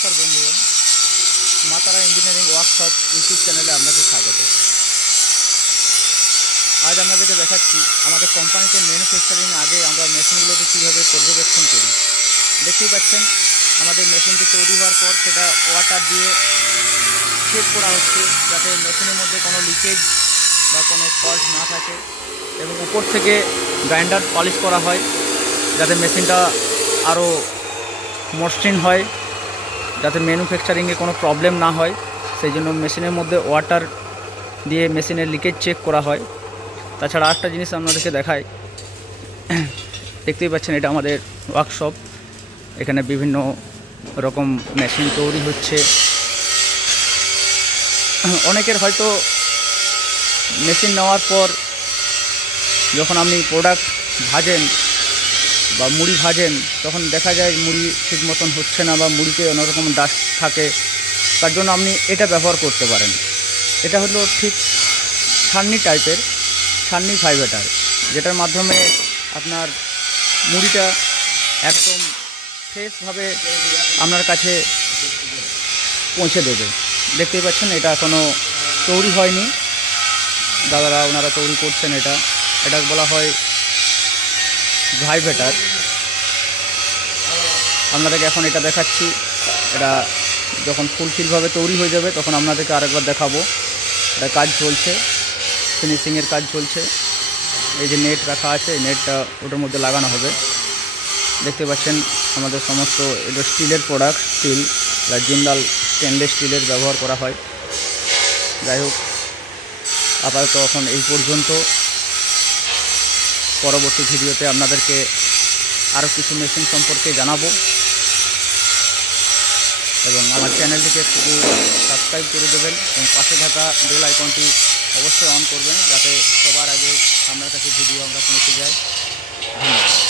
নমস্কার বন্ধুগণ। মাতারা ইঞ্জিনিয়ারিং ওয়ার্কশপ ইউটিউব চ্যানেলে আপনাকে স্বাগত। আজ আপনাদেরকে দেখাচ্ছি, আমাদের কোম্পানিতে ম্যানুফ্যাকচারিং আগে আমরা মেশিনগুলোকে কীভাবে পর্যবেক্ষণ করি। দেখতেই পাচ্ছেন, আমাদের মেশিনটি তৈরি হওয়ার পর সেটা ওয়াটার দিয়ে চেক করা হচ্ছে, যাতে মেশিনের মধ্যে কোনো লিকেজ বা কোনো ফল্ট না থাকে এবং উপর থেকে গ্রাইন্ডার পলিশ করা হয়, যাতে মেশিনটা আরও মসৃণ হয়। যাতে ম্যানুফ্যাকচারিংয়ে কোনো প্রবলেম না হয় সেই জন্য মেশিনের মধ্যে ওয়াটার দিয়ে মেশিনের লিকেজ চেক করা হয়। তাছাড়া আরেকটা জিনিস আপনাদেরকে দেখাই। দেখতেই পাচ্ছেন এটা আমাদের ওয়ার্কশপ এখানে বিভিন্ন রকম মেশিন তৈরি হচ্ছে। অনেকের হয়তো মেশিন নেওয়ার পর যখন আপনি প্রোডাক্ট ভাজেন বা মুড়ি ভাজেন, তখন দেখা যায় মুড়ি ঠিক মতন হচ্ছে না বা মুড়িতে অন্যরকম ডাস্ট থাকে, তার জন্য আপনি এটা ব্যবহার করতে পারেন। এটা হলো ঠিক ছান্নি টাইপের ছান্নি ফাইভেটার যেটার মাধ্যমে আপনার মুড়িটা একদম ফ্রেশভাবে আপনার কাছে পৌঁছে দেবে। দেখতেই পাচ্ছেন, এটা এখনও তৈরি হয়নি। দাদারা, ওনারা তৈরি করছেন এটা। এটা বলা হয় ভাইভেটার আপনাদেরকে এখন এটা দেখাচ্ছি। এটা যখন ফুলফিলভাবে তৈরি হয়ে যাবে, তখন আপনাদেরকে আরেকবার দেখাবো। এটা কাজ চলছে ফিনিশিংয়ের কাজ চলছে। এই যে নেট রাখা আছে, এই নেটটা ওটার মধ্যে লাগানো হবে। দেখতে পাচ্ছেন, আমাদের সমস্ত এটা স্টিলের প্রোডাক্ট স্টিল বা জিন্দাল স্টেনলেস স্টিলের ব্যবহার করা হয়। যাই হোক, আপাতত এখন এই পর্যন্ত পরবর্তী ভিডিওতে আপনাদেরকে আরও কিছু মেশিন সম্পর্কে জানাব। এবং আমার চ্যানেলটিকে শুধু সাবস্ক্রাইব করে দেবেন এবং পাশে থাকা বেল আইকনটি অবশ্যই অন করবেন যাতে সবার আগে আপনার কাছে ভিডিও আমরা পৌঁছে যাই। ধন্যবাদ।